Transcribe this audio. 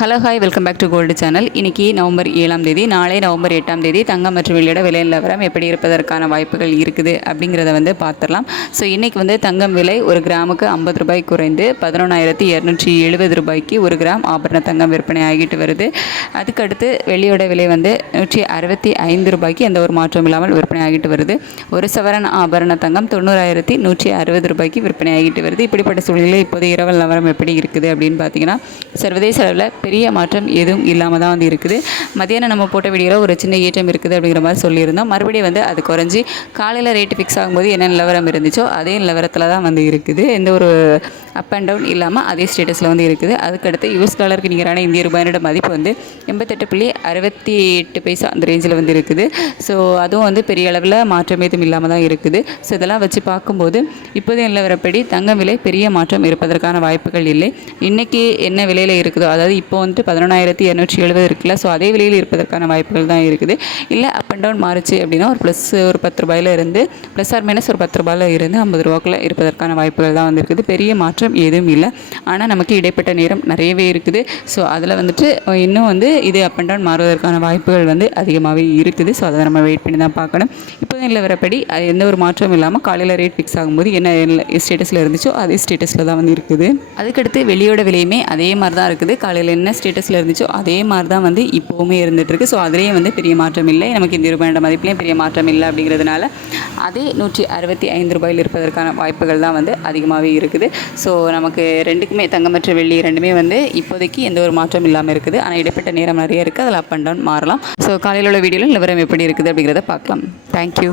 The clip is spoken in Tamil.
Hello hi welcome back to gold channel இன்னைக்கு நவம்பர் ஏழாம் தேதி நாளை நவம்பர் எட்டாம் தேதி தங்கம் மற்றும் வெள்ளியோட விலை நிலவரம் எப்படி இருப்பதற்கான வாய்ப்புகள் இருக்குது அப்படிங்கிறத வந்து பார்த்துடலாம். ஸோ இன்றைக்கி வந்து தங்கம் விலை ஒரு கிராமுக்கு ஐம்பது ரூபாய் குறைந்து பதினொன்றாயிரத்தி இரநூற்றி எழுபது ரூபாய்க்கு ஒரு கிராம் ஆபரண தங்கம் விற்பனை ஆகிட்டு வருது. அதுக்கடுத்து வெள்ளியோட விலை வந்து நூற்றி அறுபத்தி ஐந்து ரூபாய்க்கு எந்த ஒரு மாற்றம் இல்லாமல் விற்பனை ஆகிட்டு வருது. ஒரு சவரன் ஆபரண தங்கம் தொண்ணூறாயிரத்தி நூற்றி அறுபது ரூபாய்க்கு விற்பனை ஆகிட்டு வருது. இப்படிப்பட்ட சூழ்நிலை இப்போது இரவு நிலவரம் எப்படி இருக்குது அப்படின்னு பார்த்தீங்கன்னா சர்வதேச அளவில் பெரிய மாற்றம் எதுவும் இல்லாமல் தான் வந்து இருக்குது. மதியானம் நம்ம போட்ட வீடியோவில் ஒரு சின்ன ஏற்றம் இருக்குது அப்படிங்கிற மாதிரி சொல்லியிருந்தோம். மறுபடியும் வந்து அது குறைஞ்சி காலையில் ரேட்டு ஃபிக்ஸ் ஆகும்போது என்ன நிலவரம் இருந்துச்சோ அதே நிலவரத்தில் தான் வந்து இருக்குது. எந்த ஒரு அப் அண்ட் டவுன் இல்லாமல் அதே ஸ்டேட்டஸில் வந்து இருக்குது. அதுக்கடுத்து யூஎஸ் டாலருக்கு நிகரான இந்திய ரூபாயோட மதிப்பு வந்து எண்பத்தெட்டு புள்ளி அறுபத்தி எட்டு பைசா அந்த ரேஞ்சில் வந்து இருக்குது. ஸோ அதுவும் வந்து பெரிய அளவில் மாற்றம் எதுவும் இல்லாமல் தான் இருக்குது. ஸோ இதெல்லாம் வச்சு பார்க்கும்போது இப்போதைய நிலவரப்படி தங்கம் விலை பெரிய மாற்றம் இருப்பதற்கான வாய்ப்புகள் இல்லை. இன்றைக்கி என்ன விலையில் இருக்குதோ அதாவது இப்போ இப்போ வந்துட்டு பதினொன்றாயிரத்தி இரநூற்றி எழுபது இருக்குல்ல. ஸோ அதே விலையில் இருப்பதற்கான வாய்ப்புகள் தான் இருக்குது. இல்லை அப் அண்ட் டவுன் மாறுச்சு அப்படின்னா ஒரு ப்ளஸ் ஒரு பத்து ரூபாயில் இருந்து ப்ளஸ் ஆர் மைனஸ் ஒரு பத்து ரூபாயில் இருந்து ஐம்பது ரூபாக்குள்ள இருப்பதற்கான வாய்ப்புகள் தான் வந்து இருக்குது பெரிய மாற்றம் எதுவும் இல்லை. ஆனால் நமக்கு இடைப்பட்ட நேரம் நிறையவே இருக்குது. ஸோ அதில் வந்துட்டு இன்னும் வந்து இது அப் அண்ட் டவுன் மாறுவதற்கான வாய்ப்புகள் வந்து அதிகமாகவே இருக்குது. ஸோ அதை நம்ம வெயிட் பண்ணி தான் பார்க்கணும். இப்போ நிலவரப்படி அது எந்த ஒரு மாற்றமும் இல்லாமல் காலையில் ரேட் ஃபிக்ஸ் ஆகும்போது என்ன ஸ்டேட்டஸில் இருந்துச்சோ அதே ஸ்டேட்டஸில் தான் வந்து இருக்குது. அதுக்கடுத்து வெளியோட விலையுமே அதே மாதிரி தான் இருக்குது. காலையில் என்ன என்ன ஸ்டேட்டஸில் இருந்துச்சோ அதே மாதிரி தான் வந்து இப்போவுமே இருந்துகிட்ருக்கு ஸோ அதுலேயே வந்து பெரிய மாற்றம் இல்லை. நமக்கு இந்த ரூபாயோட மதிப்புலேயும் பெரிய மாற்றம் இல்லை அப்படிங்கிறதுனால அதே நூற்றி அறுபத்தி ஐந்து ரூபாயில் இருப்பதற்கான வாய்ப்புகள் தான் வந்து அதிகமாகவே இருக்குது. ஸோ நமக்கு ரெண்டுக்குமே தங்கம் மற்றும் வெள்ளி ரெண்டுமே வந்து இப்போதைக்கு எந்த ஒரு மாற்றம் இல்லாமல் இருக்குது. ஆனால் இடைப்பட்ட நேரம் நிறைய இருக்குது அதில் அப் அண்ட் டவுன் மாறலாம். ஸோ காலையில் உள்ள வீடியோவில் நிலவரம் எப்படி இருக்குது அப்படிங்கிறத பார்க்கலாம். தேங்க்யூ